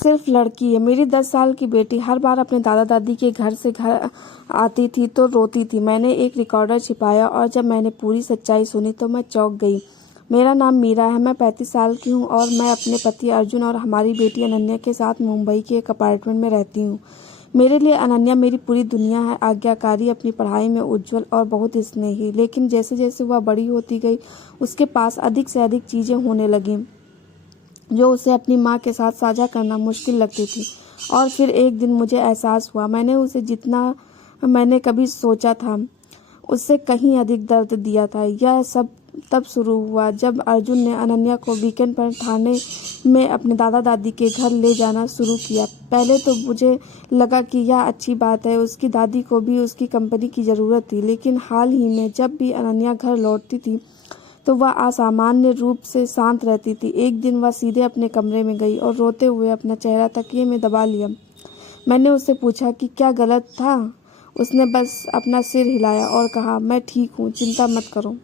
सिर्फ लड़की है। मेरी 10 साल की बेटी हर बार अपने दादा दादी के घर से घर आती थी तो रोती थी। मैंने एक रिकॉर्डर छिपाया और जब मैंने पूरी सच्चाई सुनी तो मैं चौंक गई। मेरा नाम मीरा है, मैं 35 साल की हूँ और मैं अपने पति अर्जुन और हमारी बेटी अनन्या के साथ मुंबई के एक अपार्टमेंट में रहती हूँ। मेरे लिए अनन्या मेरी पूरी दुनिया है, आज्ञाकारी, अपनी पढ़ाई में उज्जवल और बहुत स्नेही। लेकिन जैसे जैसे वह बड़ी होती गई उसके पास अधिक से अधिक चीज़ें होने लगीं जो उसे अपनी माँ के साथ साझा करना मुश्किल लगती थी। और फिर एक दिन मुझे एहसास हुआ मैंने उसे जितना मैंने कभी सोचा था उससे कहीं अधिक दर्द दिया था। यह सब तब शुरू हुआ जब अर्जुन ने अनन्या को वीकेंड पर ठाणे में अपने दादा दादी के घर ले जाना शुरू किया। पहले तो मुझे लगा कि यह अच्छी बात है, उसकी दादी को भी उसकी कंपनी की ज़रूरत थी। लेकिन हाल ही में जब भी अनन्या घर लौटती थी तो वह असामान्य रूप से शांत रहती थी। एक दिन वह सीधे अपने कमरे में गई और रोते हुए अपना चेहरा तकिए में दबा लिया। मैंने उससे पूछा कि क्या गलत था। उसने बस अपना सिर हिलाया और कहा, मैं ठीक हूँ, चिंता मत करो।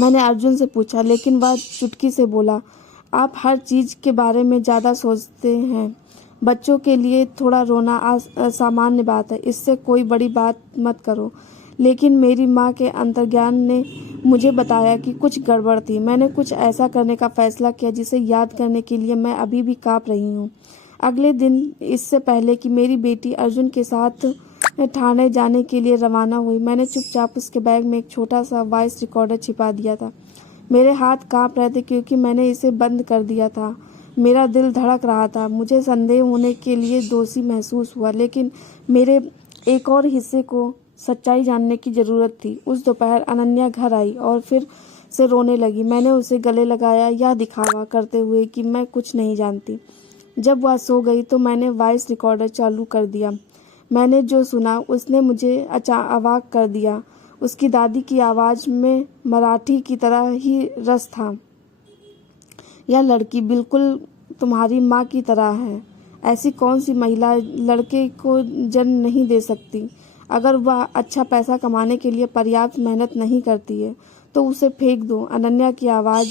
मैंने अर्जुन से पूछा, लेकिन वह चुटकी से बोला, आप हर चीज़ के बारे में ज़्यादा सोचते हैं। बच्चों के लिए थोड़ा रोना असामान्य बात है, इससे कोई बड़ी बात मत करो। लेकिन मेरी माँ के अंतर्ज्ञान ने मुझे बताया कि कुछ गड़बड़ थी। मैंने कुछ ऐसा करने का फैसला किया जिसे याद करने के लिए मैं अभी भी काँप रही हूँ। अगले दिन, इससे पहले कि मेरी बेटी अर्जुन के साथ ठाणे जाने के लिए रवाना हुई, मैंने चुपचाप उसके बैग में एक छोटा सा वॉइस रिकॉर्डर छिपा दिया था। मेरे हाथ काँप रहे थे क्योंकि मैंने इसे बंद कर दिया था। मेरा दिल धड़क रहा था। मुझे संदेह होने के लिए दोषी महसूस हुआ, लेकिन मेरे एक और हिस्से को सच्चाई जानने की ज़रूरत थी। उस दोपहर अनन्या घर आई और फिर से रोने लगी। मैंने उसे गले लगाया, यह दिखावा करते हुए कि मैं कुछ नहीं जानती। जब वह सो गई तो मैंने वॉइस रिकॉर्डर चालू कर दिया। मैंने जो सुना उसने मुझे अवाक कर दिया। उसकी दादी की आवाज़ में मराठी की तरह ही रस था। यह लड़की बिल्कुल तुम्हारी माँ की तरह है। ऐसी कौन सी महिला लड़के को जन्म नहीं दे सकती? अगर वह अच्छा पैसा कमाने के लिए पर्याप्त मेहनत नहीं करती है तो उसे फेंक दो। अनन्या की आवाज़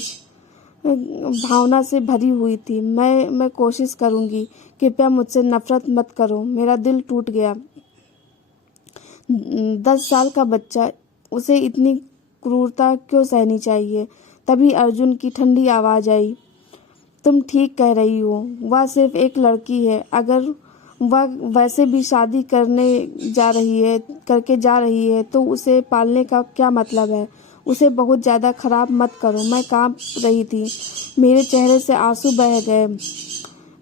भावना से भरी हुई थी। मैं कोशिश करूँगी, कृपया मुझसे नफरत मत करो। मेरा दिल टूट गया। 10 साल का बच्चा, उसे इतनी क्रूरता क्यों सहनी चाहिए? तभी अर्जुन की ठंडी आवाज़ आई, तुम ठीक कह रही हो, वह सिर्फ एक लड़की है। अगर वह वैसे भी शादी करके जा रही है तो उसे पालने का क्या मतलब है? उसे बहुत ज़्यादा खराब मत करो। मैं कांप रही थी, मेरे चेहरे से आंसू बह गए।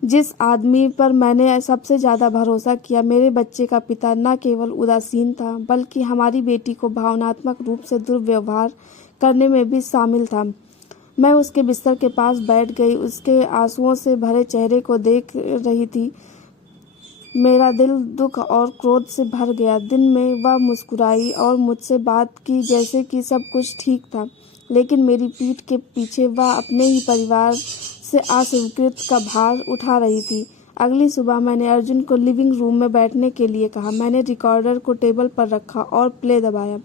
जिस आदमी पर मैंने सबसे ज़्यादा भरोसा किया, मेरे बच्चे का पिता, न केवल उदासीन था बल्कि हमारी बेटी को भावनात्मक रूप से दुर्व्यवहार करने में भी शामिल था। मैं उसके बिस्तर के पास बैठ गई, उसके आंसुओं से भरे चेहरे को देख रही थी। मेरा दिल दुख और क्रोध से भर गया। दिन में वह मुस्कुराई और मुझसे बात की जैसे कि सब कुछ ठीक था, लेकिन मेरी पीठ के पीछे वह अपने ही परिवार से अस्वीकृति का भार उठा रही थी। अगली सुबह मैंने अर्जुन को लिविंग रूम में बैठने के लिए कहा। मैंने रिकॉर्डर को टेबल पर रखा और प्ले दबाया।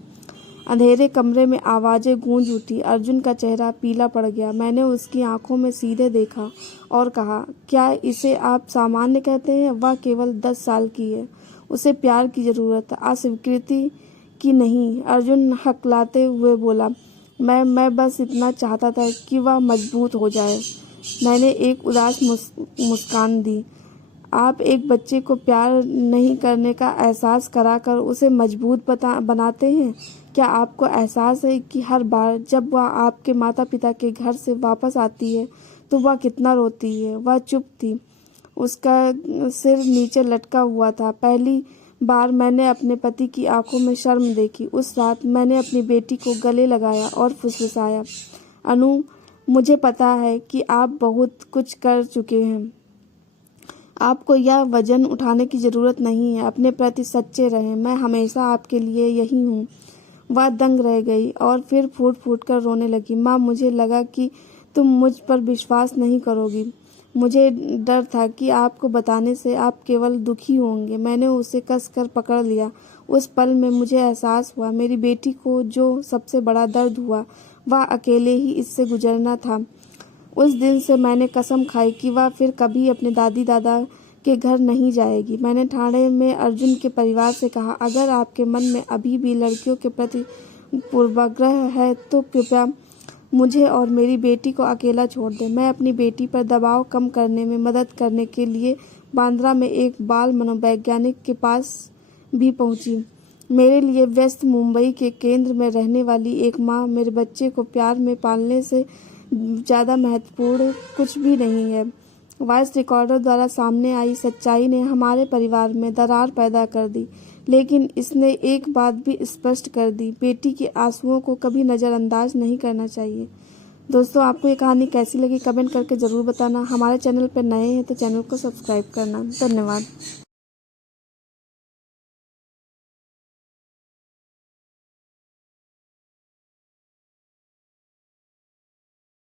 अंधेरे कमरे में आवाज़ें गूंज उठी। अर्जुन का चेहरा पीला पड़ गया। मैंने उसकी आंखों में सीधे देखा और कहा, क्या इसे आप सामान्य कहते हैं? वह केवल 10 साल की है, उसे प्यार की ज़रूरत है, अस्वीकृति की नहीं। अर्जुन हकलाते हुए बोला, मैं बस इतना चाहता था कि वह मजबूत हो जाए। मैंने एक उदास मुस्कान दी। आप एक बच्चे को प्यार नहीं करने का एहसास कराकर उसे मजबूत बनाते हैं? क्या आपको एहसास है कि हर बार जब वह आपके माता पिता के घर से वापस आती है तो वह कितना रोती है? वह चुप थी, उसका सिर नीचे लटका हुआ था। पहली बार मैंने अपने पति की आंखों में शर्म देखी। उस रात मैंने अपनी बेटी को गले लगाया और फुसफुसाया, अनु, मुझे पता है कि आप बहुत कुछ कर चुके हैं। आपको यह वजन उठाने की ज़रूरत नहीं है। अपने प्रति सच्चे रहें। मैं हमेशा आपके लिए यही हूँ। वह दंग रह गई और फिर फूट फूट कर रोने लगी। माँ, मुझे लगा कि तुम मुझ पर विश्वास नहीं करोगी। मुझे डर था कि आपको बताने से आप केवल दुखी होंगे। मैंने उसे कसकर पकड़ लिया। उस पल में मुझे एहसास हुआ मेरी बेटी को जो सबसे बड़ा दर्द हुआ वह अकेले ही इससे गुजरना था। उस दिन से मैंने कसम खाई कि वह फिर कभी अपने दादी दादा के घर नहीं जाएगी। मैंने ठाणे में अर्जुन के परिवार से कहा, अगर आपके मन में अभी भी लड़कियों के प्रति पूर्वाग्रह है तो कृपया मुझे और मेरी बेटी को अकेला छोड़ दें। मैं अपनी बेटी पर दबाव कम करने में मदद करने के लिए बांद्रा में एक बाल मनोवैज्ञानिक के पास भी पहुंची। मेरे लिए व्यस्त मुंबई के केंद्र में रहने वाली एक माँ मेरे बच्चे को प्यार में पालने से ज़्यादा महत्वपूर्ण कुछ भी नहीं है। वॉइस रिकॉर्डर द्वारा सामने आई सच्चाई ने हमारे परिवार में दरार पैदा कर दी, लेकिन इसने एक बात भी स्पष्ट कर दी, बेटी के आंसुओं को कभी नज़रअंदाज नहीं करना चाहिए। दोस्तों, आपको ये कहानी कैसी लगी कमेंट करके ज़रूर बताना। हमारे चैनल पर नए हैं तो चैनल को सब्सक्राइब करना। धन्यवाद।